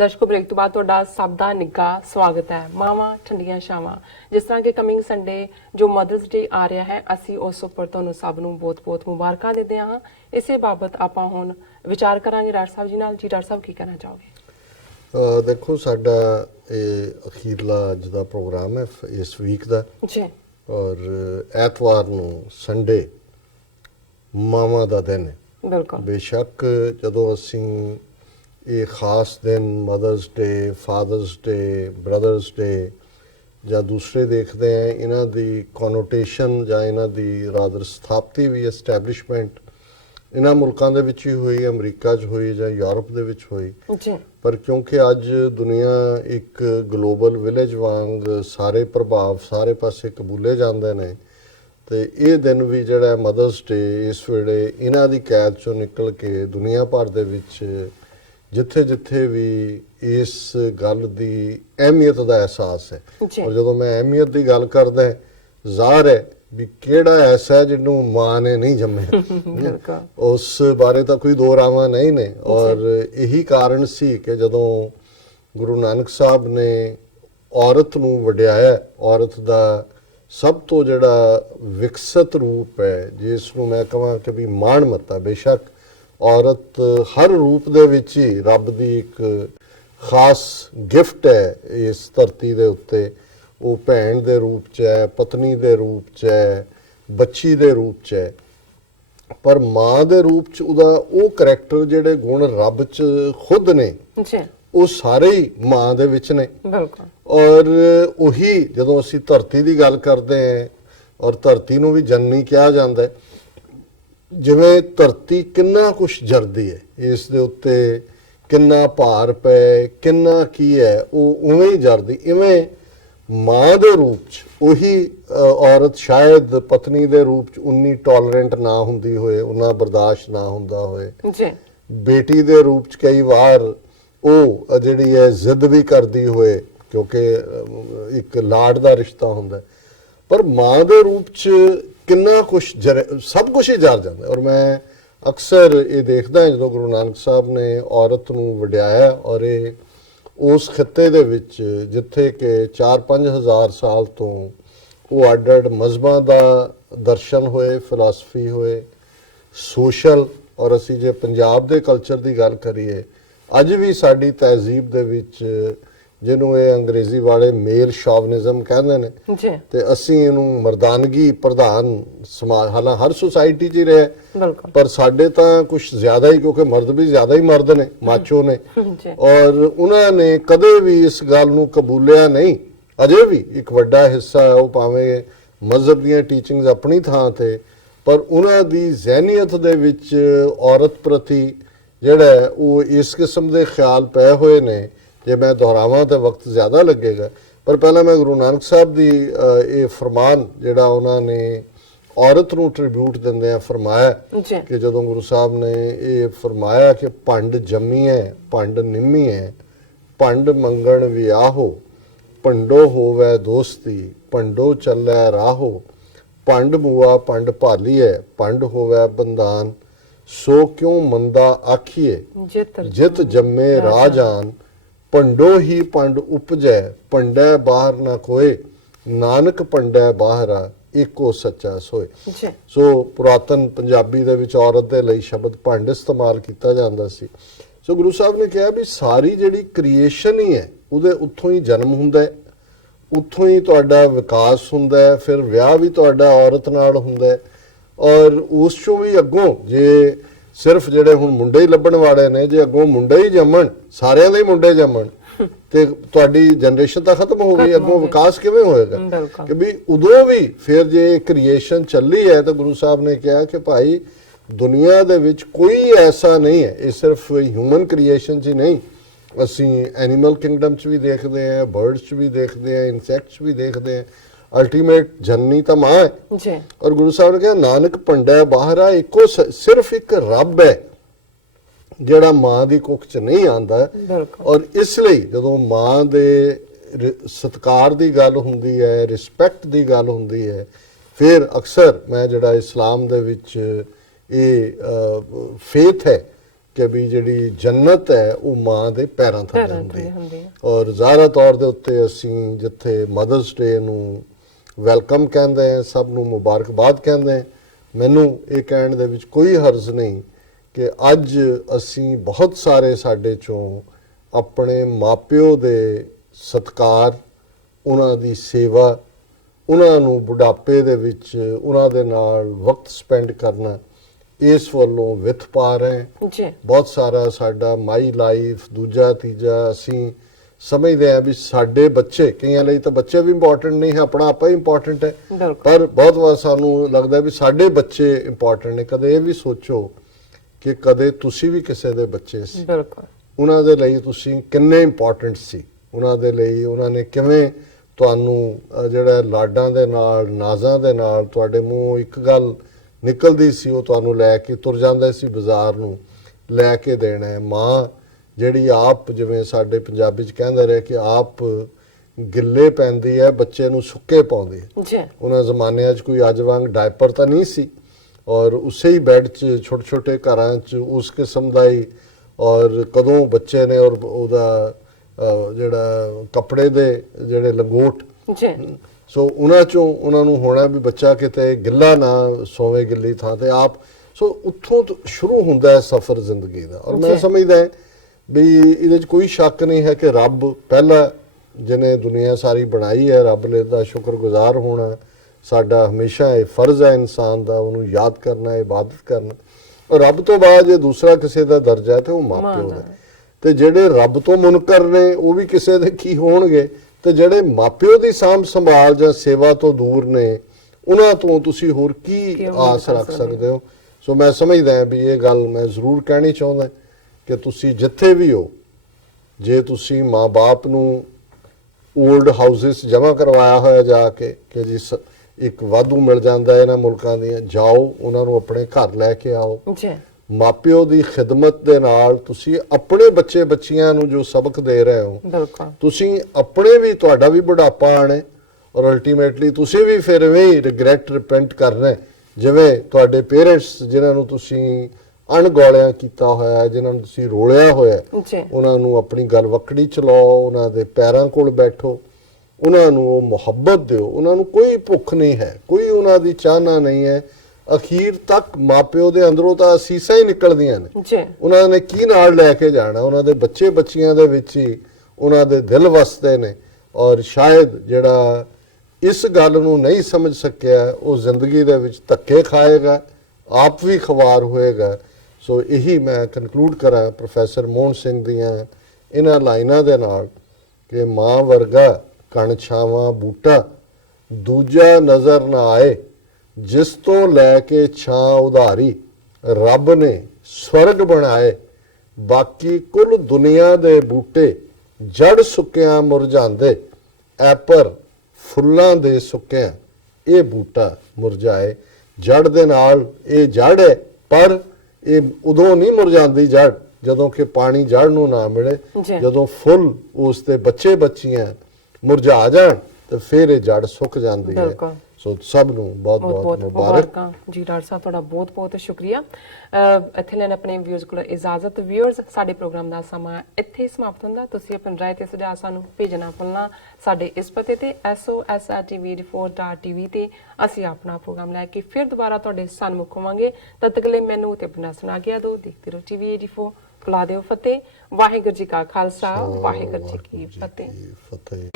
ਦਰਸ਼ਕੋ break ਤੋਂ ਬਾਅਦ ਤੁਹਾਡਾ ਸਭ ਦਾ ਨਿੱਘਾ ਸਵਾਗਤ ਹੈ। ਮਾਵਾਂ ਠੰਡੀਆਂ ਛਾਵਾਂ, ਜਿਸ ਤਰ੍ਹਾਂ ਕਿ ਕਮਿੰਗ ਸੰਡੇ ਜੋ ਮਦਰਸ ਡੇ ਆ ਰਿਹਾ ਹੈ, ਅਸੀਂ ਉਸ ਉੱਪਰ ਤੁਹਾਨੂੰ ਸਭ ਨੂੰ ਬਹੁਤ-ਬਹੁਤ ਮੁਬਾਰਕਾਂ ਦਿੰਦੇ ਹਾਂ। ਇਸੇ ਬਾਬਤ ਆਪਾਂ ਹੁਣ ਵਿਚਾਰ ਕਰਾਂਗੇ ਡਾਕਟਰ ਸਾਹਿਬ ਜੀ ਨਾਲ। ਜੀ ਡਾਕਟਰ ਸਾਹਿਬ, ਕੀ ਕਹਿਣਾ ਚਾਹੋਗੇ? ਦੇਖੋ, ਸਾਡਾ ਇਹ ਅਖੀਰਲਾ ਅੱਜ ਦਾ ਪ੍ਰੋਗਰਾਮ ਹੈ ਇਸ ਵੀਕ ਦਾ ਜੀ, ਔਰ ਐਤਵਾਰ ਨੂੰ ਸੰਡੇ ਮਾਵਾਂ ਦਾ ਦਿਨ ਹੈ। ਬਿਲਕੁਲ। ਬੇਸ਼ੱਕ ਜਦੋਂ ਅਸੀਂ ਇਹ ਖਾਸ ਦਿਨ ਮਦਰਸ ਡੇ, ਫਾਦਰਸ ਡੇ, ਬ੍ਰਦਰਸ ਡੇ ਜਾਂ ਦੂਸਰੇ ਦੇਖਦੇ ਹਾਂ, ਇਹਨਾਂ ਦੀ ਕੋਨੋਟੇਸ਼ਨ ਜਾਂ ਇਹਨਾਂ ਦੀ ਰਾਦਰ ਸਥਾਪਤੀ ਵੀ ਐਸਟੈਬਲਿਸ਼ਮੈਂਟ ਇਹਨਾਂ ਮੁਲਕਾਂ ਦੇ ਵਿੱਚ ਹੀ ਹੋਈ, ਅਮਰੀਕਾ 'ਚ ਹੋਈ ਜਾਂ ਯੂਰਪ ਦੇ ਵਿੱਚ ਹੋਈ। ਜੀ। ਪਰ ਕਿਉਂਕਿ ਅੱਜ ਦੁਨੀਆ ਇੱਕ ਗਲੋਬਲ ਵਿਲੇਜ ਵਾਂਗ ਸਾਰੇ ਪ੍ਰਭਾਵ ਸਾਰੇ ਪਾਸੇ ਕਬੂਲੇ ਜਾਂਦੇ ਨੇ, ਤੇ ਇਹ ਦਿਨ ਵੀ ਜਿਹੜਾ ਮਦਰਸ ਡੇ ਇਸ ਵੇਲੇ ਇਹਨਾਂ ਦੀ ਕੈਦ 'ਚੋਂ ਨਿਕਲ ਕੇ ਦੁਨੀਆ ਭਰ ਦੇ ਵਿੱਚ ਜਿੱਥੇ ਜਿੱਥੇ ਵੀ ਇਸ ਗੱਲ ਦੀ ਅਹਿਮੀਅਤ ਦਾ ਅਹਿਸਾਸ ਹੈ। ਔਰ ਜਦੋਂ ਮੈਂ ਅਹਿਮੀਅਤ ਦੀ ਗੱਲ ਕਰਦਾ, ਜ਼ਾਹਰ ਹੈ ਵੀ ਕਿਹੜਾ ਐਸਾ ਹੈ ਜਿਹਨੂੰ ਮਾਂ ਨੇ ਨਹੀਂ ਜੰਮਿਆ, ਉਸ ਬਾਰੇ ਤਾਂ ਕੋਈ ਦੋ ਰਾਵਾਂ ਨਹੀਂ ਨੇ। ਔਰ ਇਹੀ ਕਾਰਨ ਸੀ ਕਿ ਜਦੋਂ ਗੁਰੂ ਨਾਨਕ ਸਾਹਿਬ ਨੇ ਔਰਤ ਨੂੰ ਵਡਿਆਇਆ, ਔਰਤ ਦਾ ਸਭ ਤੋਂ ਜਿਹੜਾ ਵਿਕਸਿਤ ਰੂਪ ਹੈ, ਜਿਸ ਨੂੰ ਮੈਂ ਕਹਾਂ ਕਿ ਵੀ ਮਾਣ ਮੱਤਾ, ਬੇਸ਼ੱਕ ਔਰਤ ਹਰ ਰੂਪ ਦੇ ਵਿੱਚ ਹੀ ਰੱਬ ਦੀ ਇੱਕ ਖਾਸ ਗਿਫਟ ਹੈ ਇਸ ਧਰਤੀ ਦੇ ਉੱਤੇ। ਉਹ ਭੈਣ ਦੇ ਰੂਪ 'ਚ ਹੈ, ਪਤਨੀ ਦੇ ਰੂਪ 'ਚ ਹੈ, ਬੱਚੀ ਦੇ ਰੂਪ 'ਚ ਹੈ, ਪਰ ਮਾਂ ਦੇ ਰੂਪ 'ਚ ਉਹਦਾ ਉਹ ਕਰੈਕਟਰ ਜਿਹੜੇ ਗੁਣ ਰੱਬ 'ਚ ਖੁਦ ਨੇ, ਉਹ ਸਾਰੇ ਹੀ ਮਾਂ ਦੇ ਵਿੱਚ ਨੇ। ਬਿਲਕੁਲ। ਔਰ ਉਹੀ ਜਦੋਂ ਅਸੀਂ ਧਰਤੀ ਦੀ ਗੱਲ ਕਰਦੇ ਹਾਂ, ਔਰ ਧਰਤੀ ਨੂੰ ਵੀ ਜਨਨੀ ਕਿਹਾ ਜਾਂਦਾ ਹੈ, ਜਿਵੇਂ ਧਰਤੀ ਕਿੰਨਾ ਕੁਛ ਜਰਦੀ ਹੈ, ਇਸ ਦੇ ਉੱਤੇ ਕਿੰਨਾ ਭਾਰ ਪਏ, ਕਿੰਨਾ ਕੀ ਹੈ, ਉਹ ਉਵੇਂ ਹੀ ਜਰਦੀ। ਇਵੇਂ ਮਾਂ ਦੇ ਰੂਪ 'ਚ ਉਹੀ ਔਰਤ ਸ਼ਾਇਦ ਪਤਨੀ ਦੇ ਰੂਪ 'ਚ ਉਨੀ ਟੋਲਰੈਂਟ ਨਾ ਹੁੰਦੀ ਹੋਏ, ਉਨਾ ਬਰਦਾਸ਼ਤ ਨਾ ਹੁੰਦਾ ਹੋਏ। ਬੇਟੀ ਦੇ ਰੂਪ 'ਚ ਕਈ ਵਾਰ ਉਹ ਜਿਹੜੀ ਹੈ ਜ਼ਿੱਦ ਵੀ ਕਰਦੀ ਹੋਏ, ਕਿਉਂਕਿ ਇੱਕ ਲਾਡ ਦਾ ਰਿਸ਼ਤਾ ਹੁੰਦਾ। ਪਰ ਮਾਂ ਦੇ ਰੂਪ 'ਚ ਕਿੰਨਾ ਕੁਛ ਸਭ ਕੁਛ ਹੀ ਜਰ ਜਾਂਦਾ। ਔਰ ਮੈਂ ਅਕਸਰ ਇਹ ਦੇਖਦਾ ਜਦੋਂ ਗੁਰੂ ਨਾਨਕ ਸਾਹਿਬ ਨੇ ਔਰਤ ਨੂੰ ਵਡਿਆਇਆ, ਔਰ ਇਹ ਉਸ ਖਿੱਤੇ ਦੇ ਵਿੱਚ ਜਿੱਥੇ ਕਿ 4-5 ਹਜ਼ਾਰ ਸਾਲ ਤੋਂ ਉਹ ਅੱਡ-ਅੱਡ ਮਜ਼ਹਬਾਂ ਦਾ ਦਰਸ਼ਨ ਹੋਏ, ਫਿਲਾਸਫੀ ਹੋਏ, ਸੋਸ਼ਲ। ਔਰ ਅਸੀਂ ਜੇ ਪੰਜਾਬ ਦੇ ਕਲਚਰ ਦੀ ਗੱਲ ਕਰੀਏ, ਅੱਜ ਵੀ ਸਾਡੀ ਤਹਿਜ਼ੀਬ ਦੇ ਵਿੱਚ ਜਿਹਨੂੰ ਇਹ ਅੰਗਰੇਜ਼ੀ ਵਾਲੇ ਮੇਲ ਸ਼ੋਵਨਿਜ਼ਮ ਕਹਿੰਦੇ ਨੇ, ਤੇ ਅਸੀਂ ਇਹਨੂੰ ਮਰਦਾਨਗੀ ਪ੍ਰਧਾਨ ਸਮਾਜ, ਹਾਲਾਂਕਿ ਹਰ ਸੁਸਾਇਟੀ 'ਚ ਹੀ ਰਿਹਾ, ਪਰ ਸਾਡੇ ਤਾਂ ਕੁਝ ਜ਼ਿਆਦਾ ਹੀ, ਕਿਉਂਕਿ ਮਰਦ ਵੀ ਜ਼ਿਆਦਾ ਹੀ ਮਰਦ ਨੇ, ਮਾਚੋ ਨੇ, ਔਰ ਉਹਨਾਂ ਨੇ ਕਦੇ ਵੀ ਇਸ ਗੱਲ ਨੂੰ ਕਬੂਲਿਆ ਨਹੀਂ। ਅਜੇ ਵੀ ਇੱਕ ਵੱਡਾ ਹਿੱਸਾ ਹੈ, ਉਹ ਭਾਵੇਂ ਮਜ਼ਹਬ ਦੀਆਂ ਟੀਚਿੰਗਸ ਆਪਣੀ ਥਾਂ ਤੇ, ਪਰ ਉਹਨਾਂ ਦੀ ਜ਼ਹਿਨੀਅਤ ਦੇ ਵਿੱਚ ਔਰਤ ਪ੍ਰਤੀ ਜਿਹੜਾ ਉਹ ਇਸ ਕਿਸਮ ਦੇ ਖਿਆਲ ਪਏ ਹੋਏ ਨੇ। ਜੇ ਮੈਂ ਦੁਹਰਾਵਾਂ ਤਾਂ ਵਕਤ ਜ਼ਿਆਦਾ ਲੱਗੇਗਾ, ਪਰ ਪਹਿਲਾਂ ਮੈਂ ਗੁਰੂ ਨਾਨਕ ਸਾਹਿਬ ਦੀ ਇਹ ਫਰਮਾਨ ਜਿਹੜਾ ਉਹਨਾਂ ਨੇ ਔਰਤ ਨੂੰ ਟ੍ਰਿਬਿਊਟ ਦਿੰਦੇ ਆ ਫਰਮਾਇਆ, ਕਿ ਜਦੋਂ ਗੁਰੂ ਸਾਹਿਬ ਨੇ ਇਹ ਫਰਮਾਇਆ ਕਿ ਭੰਡ ਜੰਮੀ ਹੈ, ਭੰਡ ਨਿੰਮੀ ਹੈ, ਭੰਡ ਮੰਗਣ ਵਿਆਹੋ, ਭੰਡੋ ਹੋਵੇ ਦੋਸਤੀ, ਭੰਡੋ ਚੱਲੈ ਰਾਹੋ, ਭੰਡ ਮੂਆ ਭੰਡ ਭਾਲੀਏ, ਭੰਡ ਹੋਵੇ ਬੰਦਾਨ, ਸੋ ਕਿਉਂ ਮੰਦਾ ਆਖੀਏ, ਜਿਤ ਜੰਮੇ ਰਾਜਾਨ, ਭੰਡੋ ਹੀ ਭੰਡ ਉਪਜੈ, ਭੰਡੈ ਬਾਹਰ ਨਾ ਕੋਏ, ਨਾਨਕ ਭੰਡੈ ਬਾਹਰਾ, ਇੱਕੋ ਸੱਚਾ ਸੋਏ। ਸੋ ਪੁਰਾਤਨ ਪੰਜਾਬੀ ਦੇ ਵਿੱਚ ਔਰਤ ਦੇ ਲਈ ਸ਼ਬਦ ਭੰਡ ਇਸਤੇਮਾਲ ਕੀਤਾ ਜਾਂਦਾ ਸੀ। ਸੋ ਗੁਰੂ ਸਾਹਿਬ ਨੇ ਕਿਹਾ ਵੀ ਸਾਰੀ ਜਿਹੜੀ ਕ੍ਰੀਏਸ਼ਨ ਹੀ ਹੈ, ਉਹਦੇ ਉੱਥੋਂ ਹੀ ਜਨਮ ਹੁੰਦਾ ਹੈ, ਉੱਥੋਂ ਹੀ ਤੁਹਾਡਾ ਵਿਕਾਸ ਹੁੰਦਾ ਹੈ, ਫਿਰ ਵਿਆਹ ਵੀ ਤੁਹਾਡਾ ਔਰਤ ਨਾਲ ਹੁੰਦਾ ਹੈ। ਔਰ ਉਸ ਚੋਂ ਵੀ ਅੱਗੋਂ ਜੇ ਸਿਰਫ ਜਿਹੜੇ ਹੁਣ ਮੁੰਡੇ ਹੀ ਲੱਭਣ ਵਾਲੇ ਨੇ, ਜੇ ਅੱਗੋਂ ਮੁੰਡੇ ਹੀ ਜੰਮਣ, ਸਾਰਿਆਂ ਦੇ ਹੀ ਮੁੰਡੇ ਜੰਮਣ, ਤੇ ਤੁਹਾਡੀ ਜਨਰੇਸ਼ਨ ਤਾਂ ਖਤਮ ਹੋ ਗਈ, ਅੱਗੋਂ ਵਿਕਾਸ ਕਿਵੇਂ ਹੋਏਗਾ? ਕਿ ਵੀ ਉਦੋਂ ਵੀ ਫਿਰ ਜੇ ਕ੍ਰੀਏਸ਼ਨ ਚੱਲੀ ਹੈ, ਤਾਂ ਗੁਰੂ ਸਾਹਿਬ ਨੇ ਕਿਹਾ ਕਿ ਭਾਈ ਦੁਨੀਆ ਦੇ ਵਿੱਚ ਕੋਈ ਐਸਾ ਨਹੀਂ ਹੈ, ਇਹ ਸਿਰਫ ਹਿਊਮਨ ਕ੍ਰੀਏਸ਼ਨ 'ਚ ਹੀ ਨਹੀਂ, ਅਸੀਂ ਐਨੀਮਲ ਕਿੰਗਡਮ 'ਚ ਵੀ ਦੇਖਦੇ ਹਾਂ, ਬਰਡਸ 'ਚ ਵੀ ਦੇਖਦੇ ਹਾਂ, ਇਨਸੈਕਟਸ 'ਚ ਵੀ ਦੇਖਦੇ ਹਾਂ। ਅਲਟੀਮੇਟ ਜਨਨੀ ਤਾਂ ਮਾਂ ਹੈ। ਔਰ ਗੁਰੂ ਸਾਹਿਬ ਨੇ ਕਿਹਾ ਨਾਨਕ ਭੰਡੈ ਬਾਹਰਾ, ਇੱਕੋ ਸਿਰਫ ਇੱਕ ਰੱਬ ਹੈ ਜਿਹੜਾ ਮਾਂ ਦੀ ਕੁੱਖ 'ਚ ਨਹੀਂ ਆਉਂਦਾ। ਔਰ ਇਸ ਲਈ ਜਦੋਂ ਮਾਂ ਦੇ ਸਤਿਕਾਰ ਦੀ ਗੱਲ ਹੁੰਦੀ ਹੈ, ਰਿਸਪੈਕਟ ਦੀ ਗੱਲ ਹੁੰਦੀ ਹੈ, ਫਿਰ ਅਕਸਰ ਮੈਂ ਜਿਹੜਾ ਇਸਲਾਮ ਦੇ ਵਿੱਚ ਇਹ ਫੇਥ ਹੈ ਕਿ ਵੀ ਜਿਹੜੀ ਜੰਨਤ ਹੈ ਉਹ ਮਾਂ ਦੇ ਪੈਰਾਂ ਥੱਲੇ ਪੈਰਾਂ ਹੁੰਦੀ ਥੱਲੇ ਹੈ। ਹੁੰਦੀ ਹੈ। ਔਰ ਜ਼ਾਹਰਾ ਤੌਰ ਦੇ ਉੱਤੇ ਅਸੀਂ ਜਿੱਥੇ ਮਦਰਸ ਡੇ ਨੂੰ ਵੈਲਕਮ ਕਹਿੰਦੇ ਆ, ਸਭ ਨੂੰ ਮੁਬਾਰਕਬਾਦ ਕਹਿੰਦੇ ਆ, ਮੈਨੂੰ ਇਹ ਕਹਿਣ ਦੇ ਵਿੱਚ ਕੋਈ ਹਰਜ਼ ਨਹੀਂ ਕਿ ਅੱਜ ਅਸੀਂ ਬਹੁਤ ਸਾਰੇ ਸਾਡੇ ਚੋਂ ਆਪਣੇ ਮਾਪਿਓ ਦੇ ਸਤਿਕਾਰ, ਉਹਨਾਂ ਦੀ ਸੇਵਾ, ਉਹਨਾਂ ਨੂੰ ਬੁਢਾਪੇ ਦੇ ਵਿੱਚ ਉਹਨਾਂ ਦੇ ਨਾਲ ਵਕਤ ਸਪੈਂਡ ਕਰਨਾ, ਇਸ ਵੱਲੋਂ ਵਿੱਥ ਪਾ ਰਹੇ ਜੀ ਬਹੁਤ ਸਾਰਾ ਸਾਡਾ ਮਾਈ ਲਾਈਫ ਦੂਜਾ ਤੀਜਾ ਅਸੀਂ ਸਮਝਦੇ ਆ ਵੀ ਸਾਡੇ ਬੱਚੇ, ਕਈਆਂ ਲਈ ਤਾਂ ਬੱਚੇ ਵੀ ਇੰਪੋਰਟੈਂਟ ਨਹੀਂ ਹੈ, ਆਪਣਾ ਆਪਾ ਹੀ ਇੰਪੋਰਟੈਂਟ ਹੈ, ਬਿਲਕੁਲ ਪਰ ਬਹੁਤ ਵਾਰ ਸਾਨੂੰ ਲੱਗਦਾ ਵੀ ਸਾਡੇ ਬੱਚੇ ਇੰਪੋਰਟੈਂਟ ਨੇ। ਕਦੇ ਇਹ ਵੀ ਸੋਚੋ ਕਿ ਕਦੇ ਤੁਸੀਂ ਵੀ ਕਿਸੇ ਦੇ ਬੱਚੇ ਸੀ, ਬਿਲਕੁਲ ਉਹਨਾਂ ਦੇ ਲਈ ਤੁਸੀਂ ਕਿੰਨੇ ਇੰਪੋਰਟੈਂਟ ਸੀ, ਉਹਨਾਂ ਦੇ ਲਈ ਉਹਨਾਂ ਨੇ ਕਿਵੇਂ ਤੁਹਾਨੂੰ ਜਿਹੜਾ ਲਾਡਾਂ ਦੇ ਨਾਲ ਨਾਜ਼ਾਂ ਦੇ ਨਾਲ ਤੁਹਾਡੇ ਮੂੰਹੋਂ ਇੱਕ ਗੱਲ ਨਿਕਲਦੀ ਸੀ ਉਹ ਤੁਹਾਨੂੰ ਲੈ ਕੇ ਤੁਰ ਜਾਂਦਾ ਸੀ ਬਾਜ਼ਾਰ ਨੂੰ ਲੈ ਕੇ ਦੇਣਾ ਹੈ। ਮਾਂ ਜਿਹੜੀ ਆਪ, ਜਿਵੇਂ ਸਾਡੇ ਪੰਜਾਬੀ ਚ ਕਹਿੰਦੇ ਰਹੇ ਕਿ ਆਪ ਗਿੱਲੇ ਪੈਂਦੀ ਹੈ ਬੱਚੇ ਨੂੰ ਸੁੱਕੇ ਪਾਉਂਦੀ ਹੈ। ਜੀ ਉਹਨਾਂ ਜ਼ਮਾਨਿਆਂ 'ਚ ਕੋਈ ਅੱਜ ਵਾਂਗ ਡਾਇਪਰ ਤਾਂ ਨਹੀਂ ਸੀ, ਔਰ ਉਸੇ ਹੀ ਬੈੱਡ 'ਚ ਛੋਟੇ ਛੋਟੇ ਘਰਾਂ 'ਚ ਉਸ ਕਿਸਮ ਦਾ ਹੀ, ਔਰ ਕਦੋਂ ਬੱਚੇ ਨੇ ਔਰ ਉਹਦਾ ਜਿਹੜਾ ਕੱਪੜੇ ਦੇ ਜਿਹੜੇ ਲੰਗੋਟ, ਜੀ ਸੋ ਉਹਨਾਂ ਚੋਂ ਉਹਨਾਂ ਨੂੰ ਹੋਣਾ ਵੀ ਬੱਚਾ ਕਿਤੇ ਗਿੱਲਾ ਨਾ ਸੋਵੇ ਗਿੱਲੀ ਥਾਂ ਤੇ ਆਪ। ਸੋ ਉੱਥੋਂ ਤੋਂ ਸ਼ੁਰੂ ਹੁੰਦਾ ਹੈ ਸਫ਼ਰ ਜ਼ਿੰਦਗੀ ਦਾ। ਔਰ ਮੈਂ ਸਮਝਦਾ ਵੀ ਇਹਦੇ 'ਚ ਕੋਈ ਸ਼ੱਕ ਨਹੀਂ ਹੈ ਕਿ ਰੱਬ ਪਹਿਲਾ ਜਿਹਨੇ ਦੁਨੀਆ ਸਾਰੀ ਬਣਾਈ ਹੈ, ਰੱਬ ਲਈ ਦਾ ਸ਼ੁਕਰਗੁਜ਼ਾਰ ਹੋਣਾ ਸਾਡਾ ਹਮੇਸ਼ਾ ਇਹ ਫਰਜ਼ ਹੈ ਇਨਸਾਨ ਦਾ, ਉਹਨੂੰ ਯਾਦ ਕਰਨਾ, ਇਬਾਦਤ ਕਰਨਾ। ਔਰ ਰੱਬ ਤੋਂ ਬਾਅਦ ਜੇ ਦੂਸਰਾ ਕਿਸੇ ਦਾ ਦਰਜਾ ਹੈ ਤੇ ਉਹ ਮਾਪਿਓ ਦਾ। ਤੇ ਜਿਹੜੇ ਰੱਬ ਤੋਂ ਮੁਨਕਰ ਨੇ ਉਹ ਵੀ ਕਿਸੇ ਦੇ ਕੀ ਹੋਣਗੇ, ਤੇ ਜਿਹੜੇ ਮਾਪਿਓ ਦੀ ਸਾਂਭ ਸੰਭਾਲ ਜਾਂ ਸੇਵਾ ਤੋਂ ਦੂਰ ਨੇ ਉਹਨਾਂ ਤੋਂ ਤੁਸੀਂ ਹੋਰ ਕੀ ਆਸ ਰੱਖ ਸਕਦੇ ਹੋ। ਸੋ ਮੈਂ ਸਮਝਦਾ ਹਾਂ ਵੀ ਇਹ ਗੱਲ ਮੈਂ ਜ਼ਰੂਰ ਕਹਿਣੀ ਚਾਹੁੰਦਾ ਕਿ ਤੁਸੀਂ ਜਿੱਥੇ ਵੀ ਹੋ, ਜੇ ਤੁਸੀਂ ਮਾਂ-ਬਾਪ ਨੂੰ ਓਲਡ ਹਾਊਸਿਸ ਜਮ੍ਹਾਂ ਕਰਵਾਇਆ ਹੋਇਆ ਜਾ ਕੇ ਕਿ ਜੀ ਇੱਕ ਵਾਧੂ ਮਿਲ ਜਾਂਦਾ ਇਹਨਾਂ ਮੁਲਕਾਂ ਦੀਆਂ, ਜਾਓ ਉਹਨਾਂ ਨੂੰ ਆਪਣੇ ਘਰ ਲੈ ਕੇ ਆਓ। ਜੀ ਮਾਪਿਓ ਦੀ ਖਿਦਮਤ ਦੇ ਨਾਲ ਤੁਸੀਂ ਆਪਣੇ ਬੱਚੇ ਬੱਚੀਆਂ ਨੂੰ ਜੋ ਸਬਕ ਦੇ ਰਹੇ ਹੋ, ਬਿਲਕੁਲ ਤੁਸੀਂ ਆਪਣੇ ਵੀ, ਤੁਹਾਡਾ ਵੀ ਬੁਢਾਪਾ ਆਣਾ ਔਰ ਅਲਟੀਮੇਟਲੀ ਤੁਸੀਂ ਵੀ ਫਿਰ ਵੀ ਰਿਗਰੈਟ ਰਿਪੈਂਟ ਕਰਨਾ, ਜਿਵੇਂ ਤੁਹਾਡੇ ਪੇਰੈਂਟਸ ਜਿਨ੍ਹਾਂ ਨੂੰ ਤੁਸੀਂ ਅਣਗੌਲਿਆ ਕੀਤਾ ਹੋਇਆ, ਜਿਨ੍ਹਾਂ ਨੂੰ ਤੁਸੀਂ ਰੋਲਿਆ ਹੋਇਆ, ਜੀ ਉਹਨਾਂ ਨੂੰ ਆਪਣੀ ਗੱਲ ਵਕੜੀ ਚਲਾਓ, ਉਹਨਾਂ ਦੇ ਪੈਰਾਂ ਕੋਲ ਬੈਠੋ, ਉਹਨਾਂ ਨੂੰ ਉਹ ਮੁਹੱਬਤ ਦਿਓ। ਉਹਨਾਂ ਨੂੰ ਕੋਈ ਭੁੱਖ ਨਹੀਂ ਹੈ, ਕੋਈ ਉਹਨਾਂ ਦੀ ਚਾਹਨਾ ਨਹੀਂ ਹੈ। ਅਖੀਰ ਤੱਕ ਮਾਪਿਓ ਦੇ ਅੰਦਰੋਂ ਤਾਂ ਅਸੀਸਾਂ ਹੀ ਨਿਕਲਦੀਆਂ ਨੇ। ਜੀ ਉਹਨਾਂ ਨੇ ਕੀ ਨਾਲ ਲੈ ਕੇ ਜਾਣਾ, ਉਹਨਾਂ ਦੇ ਬੱਚੇ ਬੱਚੀਆਂ ਦੇ ਵਿੱਚ ਹੀ ਉਹਨਾਂ ਦੇ ਦਿਲ ਵਸਦੇ ਨੇ। ਔਰ ਸ਼ਾਇਦ ਜਿਹੜਾ ਇਸ ਗੱਲ ਨੂੰ ਨਹੀਂ ਸਮਝ ਸਕਿਆ ਉਹ ਜ਼ਿੰਦਗੀ ਦੇ ਵਿੱਚ ਧੱਕੇ ਖਾਏਗਾ, ਆਪ ਵੀ ਖਵਾਰ ਹੋਏਗਾ। ਸੋ ਇਹੀ ਮੈਂ ਕਨਕਲੂਡ ਕਰਾਂ ਪ੍ਰੋਫੈਸਰ ਮੋਹਨ ਸਿੰਘ ਦੀਆਂ ਇਹਨਾਂ ਲਾਈਨਾਂ ਦੇ ਨਾਲ ਕਿ ਮਾਂ ਵਰਗਾ ਕਣ ਛਾਵਾਂ ਬੂਟਾ ਦੂਜਾ ਨਜ਼ਰ ਨਾ ਆਏ, ਜਿਸ ਤੋਂ ਲੈ ਕੇ ਛਾਂ ਉਧਾਰੀ ਰੱਬ ਨੇ ਸਵਰਗ ਬਣਾਏ, ਬਾਕੀ ਕੁੱਲ ਦੁਨੀਆ ਦੇ ਬੂਟੇ ਜੜ ਸੁੱਕਿਆਂ ਮੁਰਝਾਉਂਦੇ, ਐਪਰ ਫੁੱਲਾਂ ਦੇ ਸੁੱਕਿਆਂ ਇਹ ਬੂਟਾ ਮੁਰਝਾਏ। ਜੜ ਦੇ ਨਾਲ ਇਹ ਜੜ ਹੈ, ਪਰ ਇਹ ਉਦੋਂ ਨਹੀਂ ਮੁਰਝਾਉਂਦੀ ਜੜ ਜਦੋਂ ਕਿ ਪਾਣੀ ਜੜ ਨੂੰ ਨਾ ਮਿਲੇ। ਜਦੋਂ ਫੁੱਲ ਉਸ ਦੇ ਬੱਚੇ ਬੱਚੀਆਂ ਮੁਰਝਾ ਜਾਣ ਤੇ ਫਿਰ ਇਹ ਜੜ ਸੁੱਕ ਜਾਂਦੀ ਹੈ। ਸੋ ਸਭ ਨੂੰ ਬਹੁਤ ਬਹੁਤ ਮੁਬਾਰਕਾਂ ਜੀ। ਡਾਕਟਰ ਸਾਹਿਬ ਤੁਹਾਡਾ ਬਹੁਤ ਬਹੁਤ ਸ਼ੁਕਰੀਆ। ਇੱਥੇ ਲੈਣ ਆਪਣੇ ਵਿਊਅਰਸ ਕੋਲ ਇਜਾਜ਼ਤ। ਵਿਊਅਰਸ, ਸਾਡੇ ਪ੍ਰੋਗਰਾਮ ਦਾ ਸਮਾਂ ਇੱਥੇ ਸਮਾਪਤ ਹੁੰਦਾ। ਤੁਸੀਂ ਆਪਣੀ ਰਾਏ ਤੇ ਸੁਝਾਅ ਸਾਨੂੰ ਭੇਜਣਾ ਭੁੱਲਣਾ ਸਾਡੇ ਇਸ ਪਤੇ ਤੇ sos@tv4.tv ਤੇ ਅਸੀਂ ਆਪਣਾ ਪ੍ਰੋਗਰਾਮ ਲੈ ਕੇ ਫਿਰ ਦੁਬਾਰਾ ਤੁਹਾਡੇ ਸਨਮੁਖ ਹੋਵਾਂਗੇ। ਤਦ ਤੱਕ ਲਈ ਮੈਨੂੰ ਤੇ ਆਪਣਾ ਸੁਣਾ ਗਿਆ ਦੋ। ਦੇਖਦੇ ਰਹੋ TV 84। ਖੁਦਾ ਦਿਓ ਫਤਿਹ। ਵਾਹਿਗੁਰੂ ਜੀ ਕਾ ਖਾਲਸਾ, ਵਾਹਿਗੁਰੂ ਜੀ ਕੀ ਫਤਿਹ।